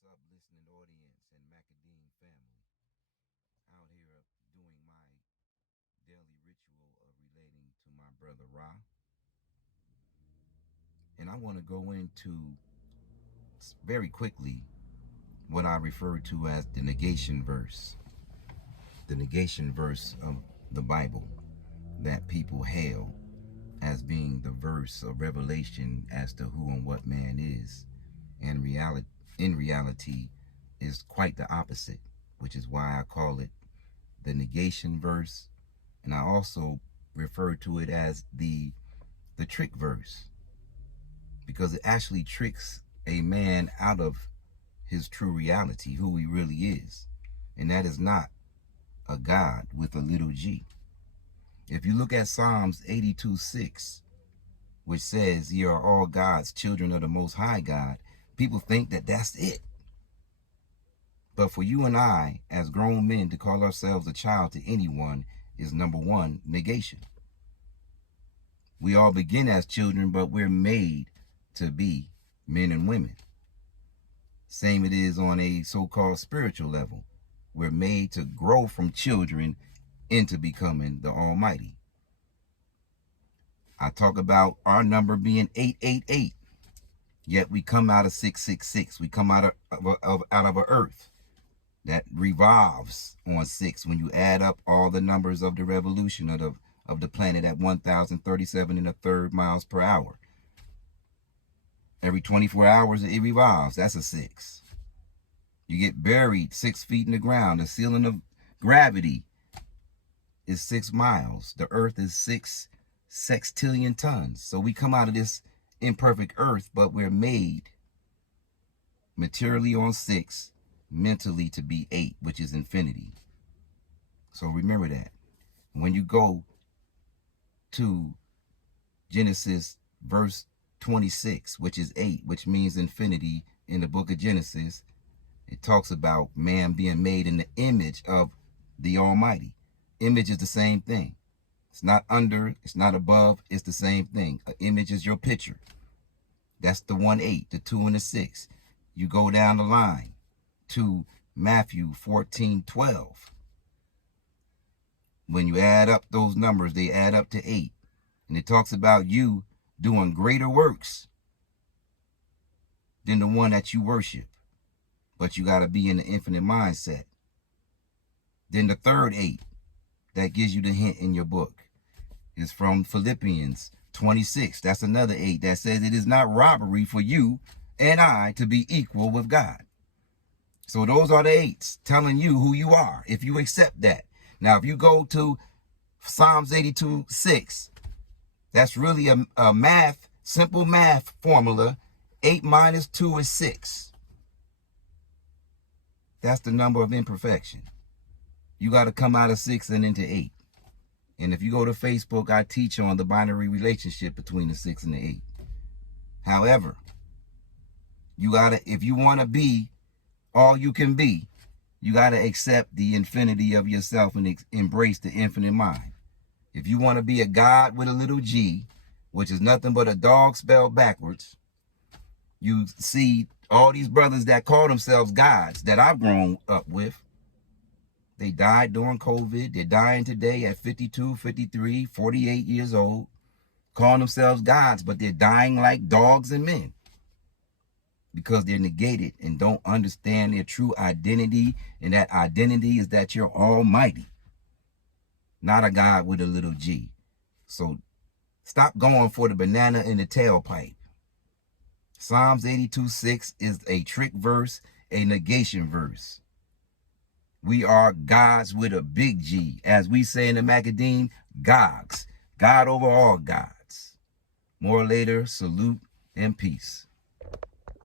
What's up, listening audience and Macadine family? Out here doing my daily ritual of relating to my brother Ra. And I want to go into very quickly what I refer to as the negation verse. The negation verse of the Bible that people hail as being the verse of revelation as to who and what man is. And in reality is quite the opposite, which is why I call it the negation verse, and I also refer to it as the trick verse, because it actually tricks a man out of his true reality, who he really is, and that is not a God with a little g. If you look at Psalms 82:6, which says, "Ye are all God's children of the Most High God," people think that that's it. But for you and I, as grown men, to call ourselves a child to anyone is, number one, negation. We all begin as children, but we're made to be men and women. Same it is on a so-called spiritual level. We're made to grow from children into becoming the Almighty. I talk about our number being 888, yet we come out of 666. We come out of an earth that revolves on 6 when you add up all the numbers of the revolution of the planet at 1,037 and a third miles per hour. Every 24 hours it revolves. That's a 6. You get buried 6 feet in the ground. The ceiling of gravity is 6 miles. The earth is 6 sextillion tons. So we come out of this imperfect earth, but we're made materially on 6, mentally to be 8, which is infinity. So remember that. When you go to Genesis verse 26, which is 8, which means infinity, in the book of Genesis, it talks about man being made in the image of the Almighty. Image is the same thing. It's not under, it's not above, it's the same thing. An image is your picture. That's the 1-8, the 2 and the 6. You go down the line to Matthew 14:12. When you add up those numbers, they add up to 8. And it talks about you doing greater works than the one that you worship. But you got to be in the infinite mindset. Then the third 8 that gives you the hint in your book is from Philippians 26. That's another 8 that says it is not robbery for you and I to be equal with God. So those are the 8s telling you who you are, if you accept that. Now, if you go to Psalms 82:6, that's really a simple math formula. 8 minus 2 is 6. That's the number of imperfection. You got to come out of 6 and into 8. And if you go to Facebook, I teach on the binary relationship between the 6 and the 8. However, you got to, if you want to be all you can be, you got to accept the infinity of yourself and embrace the infinite mind. If you want to be a God with a little g, which is nothing but a dog spelled backwards, you see all these brothers that call themselves gods that I've grown up with. They died during COVID. They're dying today at 52, 53, 48 years old, calling themselves gods, but they're dying like dogs and men because they're negated and don't understand their true identity. And that identity is that you're almighty, not a God with a little g. So stop going for the banana in the tailpipe. Psalms 82:6 is a trick verse, a negation verse. We are gods with a big G. As we say in the Macadine, Gogs. God over all gods. More later, salute and peace.